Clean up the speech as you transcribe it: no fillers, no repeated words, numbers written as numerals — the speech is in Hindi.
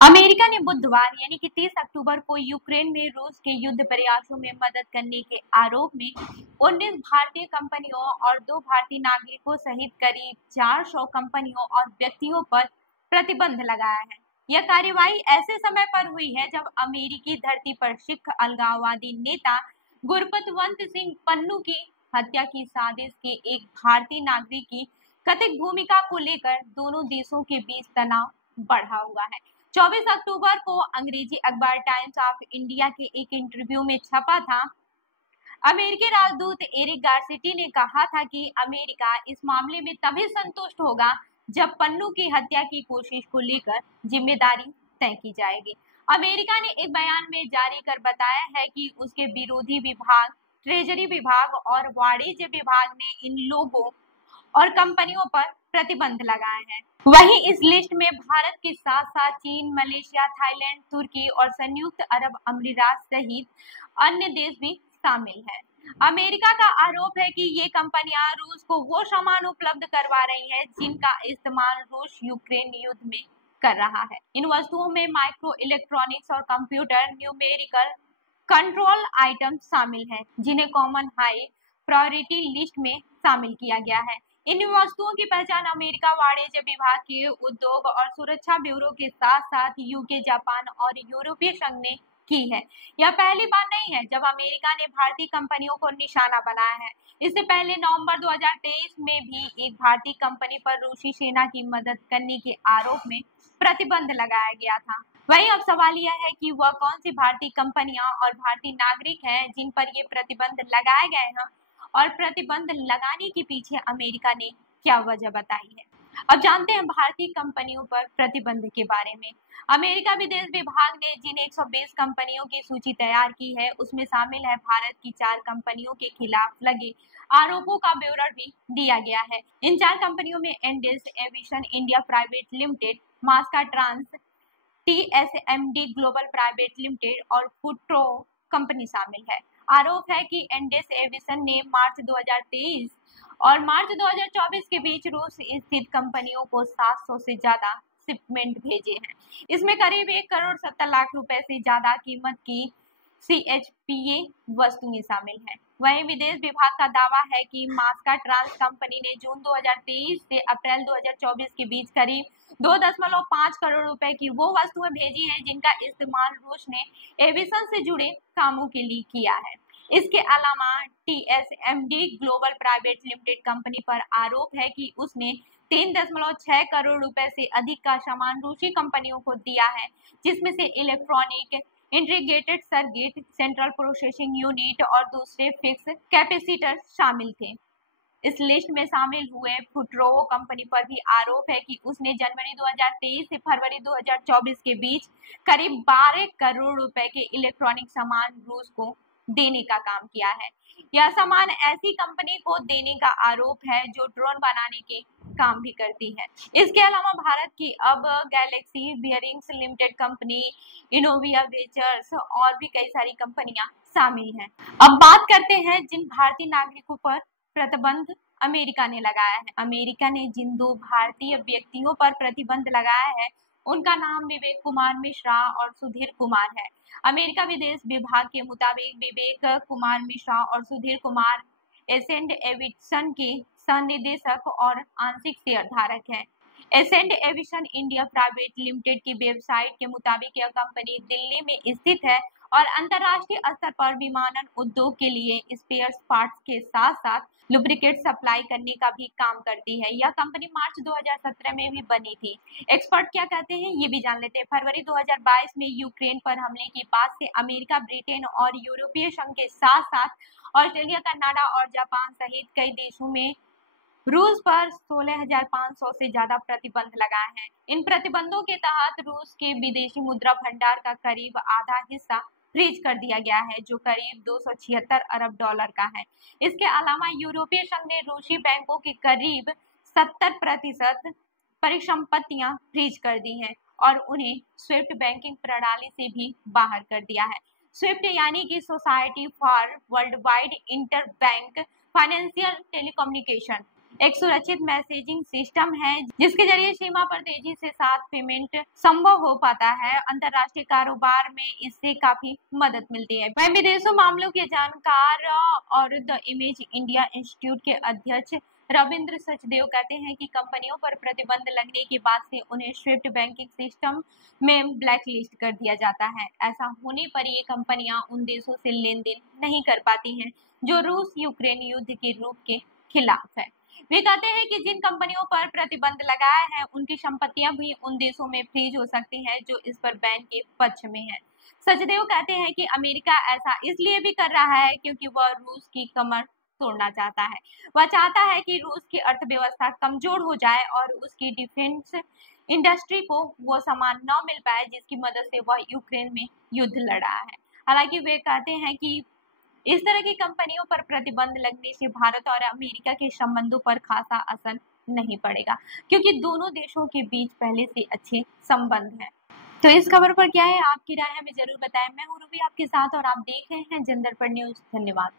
अमेरिका ने बुधवार यानी कि 30 अक्टूबर को यूक्रेन में रूस के युद्ध प्रयासों में मदद करने के आरोप में 19 भारतीय कंपनियों और 2 भारतीय नागरिकों सहित करीब 400 कंपनियों और व्यक्तियों पर प्रतिबंध लगाया है। यह कार्यवाही ऐसे समय पर हुई है जब अमेरिकी धरती पर सिख अलगाववादी नेता गुरपतवंत सिंह पन्नू की हत्या की साजिश के एक भारतीय नागरिक की कथित भूमिका को लेकर दोनों देशों के बीच तनाव बढ़ा हुआ है। 24 अक्टूबर को अंग्रेजी अखबार टाइम्स ऑफ इंडिया के एक इंटरव्यू में छपा था। अमेरिकी राजदूत एरिक गारसिटी ने कहा था कि अमेरिका इस मामले में तभी संतुष्ट होगा जब पन्नू की हत्या की कोशिश को लेकर जिम्मेदारी तय की जाएगी। अमेरिका ने एक बयान में जारी कर बताया है कि उसके विरोधी विभाग, ट्रेजरी विभाग और वाणिज्य विभाग ने इन लोगों और कंपनियों पर प्रतिबंध लगाए हैं। वहीं इस लिस्ट में भारत के साथ साथ चीन, मलेशिया, थाईलैंड, तुर्की और संयुक्त अरब अमीरात सहित अन्य देश भी शामिल हैं। अमेरिका का आरोप है कि ये कंपनियां रूस को वो सामान उपलब्ध करवा रही हैं जिनका इस्तेमाल रूस यूक्रेन युद्ध में कर रहा है। इन वस्तुओं में माइक्रो इलेक्ट्रॉनिक्स और कंप्यूटर न्यूमेरिकल कंट्रोल आइटम शामिल हैं, जिन्हें कॉमन हाई प्रायोरिटी लिस्ट में शामिल किया गया है। इन वस्तुओं की पहचान अमेरिका वाणिज्य विभाग के उद्योग और सुरक्षा ब्यूरो के साथ साथ यूके, जापान और यूरोपीय संघ ने की है। यह पहली बार नहीं है जब अमेरिका ने भारतीय कंपनियों को निशाना बनाया है। इससे पहले नवंबर 2023 में भी एक भारतीय कंपनी पर रूसी सेना की मदद करने के आरोप में प्रतिबंध लगाया गया था। वही अब सवाल यह है कि वह कौन सी भारतीय कंपनियां और भारतीय नागरिक हैं जिन पर ये प्रतिबंध लगाए गए हैं और प्रतिबंध लगाने के पीछे अमेरिका ने क्या वजह बताई है। अब जानते हैं भारतीय कंपनियों पर प्रतिबंध के बारे में। अमेरिका विदेश विभाग ने जिन 120 कंपनियों की सूची तैयार की है उसमें शामिल है भारत की 4 कंपनियों के खिलाफ लगे आरोपों का ब्यौरा भी दिया गया है। इन 4 कंपनियों में Andes Aviation India private Limited, मास्का trans, TSMD Global Private Limited और फुट्रो कंपनी शामिल है। आरोप है कि एंडेस एविएशन ने मार्च 2023 और मार्च 2024 के बीच रूस स्थित कंपनियों को 700 से ज्यादा शिपमेंट भेजे हैं। इसमें करीब 1 करोड़ 70 लाख रुपए से ज्यादा कीमत की CHPA वस्तुएं शामिल हैं। वहीं विदेश विभाग का दावा है कि मास्का ट्रांस कंपनी ने जून 2023 से अप्रैल 2024 के बीच करीब 2.5 करोड़ रुपए की वो वस्तुएं भेजी हैं जिनका इस्तेमाल रूस ने एविएशन से जुड़े कामों के लिए किया है। इसके अलावा TSMD Global Private limited company पर आरोप है कि उसने 3.6 करोड़ रुपए से अधिक का सामान रूसी कंपनियों को दिया है, जिसमें से electronic integrated circuit, central processing unit और दूसरे फिक्स कैपेसिटर शामिल थे। इस लिस्ट में शामिल हुए फुट्रो कंपनी पर भी आरोप है कि उसने जनवरी 2023 से फरवरी 2024 के बीच करीब 12 करोड़ रुपए के इलेक्ट्रॉनिक सामान रूस को देने का काम किया है। यह सामान ऐसी कंपनी को देने का आरोप है जो ड्रोन बनाने के काम भी करती है। इसके अलावा भारत की अब Galaxy Bearings Limited company, Innovia Ventures और भी कई सारी कंपनियां शामिल हैं। अब बात करते हैं जिन भारतीय नागरिकों पर प्रतिबंध अमेरिका ने लगाया है। अमेरिका ने जिन 2 भारतीय व्यक्तियों पर प्रतिबंध लगाया है उनका नाम विवेक कुमार मिश्रा और सुधीर कुमार है। अमेरिका विदेश विभाग के मुताबिक विवेक कुमार मिश्रा और सुधीर कुमार एसेंट एविएशन के सह-निदेशक और आंशिक शेयरधारक हैं। Ascent Aviation India private limited की वेबसाइट के मुताबिक यह कंपनी दिल्ली में स्थित है और अंतर्राष्ट्रीय स्तर पर विमानन उद्योग के लिए स्पेयर पार्ट्स के साथ साथ लुब्रिकेट सप्लाई करने का भी काम करती है। यह कंपनी मार्च 2017 में भी बनी थी। एक्सपर्ट क्या कहते हैं ये भी जान लेते हैं। फरवरी 2022 में यूक्रेन पर हमले के बाद से अमेरिका, ब्रिटेन और यूरोपीय संघ के साथ साथ ऑस्ट्रेलिया, कनाडा और जापान सहित कई देशों में रूस पर 16,500 से ज्यादा प्रतिबंध लगाए हैं। इन प्रतिबंधों के तहत रूस के विदेशी मुद्रा भंडार का करीब आधा हिस्सा फ्रीज कर दिया गया है, जो करीब 276 अरब डॉलर का है। इसके अलावा यूरोपीय संघ ने रूसी बैंकों के करीब 70% परिसंपत्तियां फ्रीज कर दी हैं और उन्हें स्विफ्ट बैंकिंग प्रणाली से भी बाहर कर दिया है। स्विफ्ट यानी कि society for world wide inter bank financial telecommunication, एक सुरक्षित मैसेजिंग सिस्टम है जिसके जरिए सीमा पर तेजी से साथ पेमेंट संभव हो पाता है। अंतरराष्ट्रीय कारोबार में इससे काफी मदद मिलती है। वहीं विदेशों मामलों के जानकार और द इमेज इंडिया इंस्टीट्यूट के अध्यक्ष रविंद्र सचदेव कहते हैं कि कंपनियों पर प्रतिबंध लगने के बाद से उन्हें स्विफ्ट बैंकिंग सिस्टम में ब्लैकलिस्ट कर दिया जाता है। ऐसा होने पर ये कंपनियां उन देशों से लेन देन नहीं कर पाती हैं जो रूस यूक्रेन युद्ध के रूप के खिलाफ है। वे कहते हैं कि जिन कंपनियों पर प्रतिबंध लगाया है उनकी संपत्तियां भी उन देशों में फ्रीज हो सकती हैं जो इस पर बैन के पक्ष में है। सचदेव कहते हैं कि अमेरिका ऐसा इसलिए भी कर रहा है क्योंकि वह रूस की कमर तोड़ना चाहता है। वह चाहता है कि रूस की अर्थव्यवस्था कमजोर हो जाए और उसकी डिफेंस इंडस्ट्री को वो सामान न मिल पाए जिसकी मदद से वह यूक्रेन में युद्ध लड़ा है। हालांकि वे कहते हैं कि इस तरह की कंपनियों पर प्रतिबंध लगने से भारत और अमेरिका के संबंधों पर खासा असर नहीं पड़ेगा क्योंकि दोनों देशों के बीच पहले से अच्छे संबंध हैं। तो इस खबर पर क्या है आपकी राय, हमें जरूर बताएं। मैं हूं रूबी आपके साथ और आप देख रहे हैं जनदर्पण न्यूज। धन्यवाद।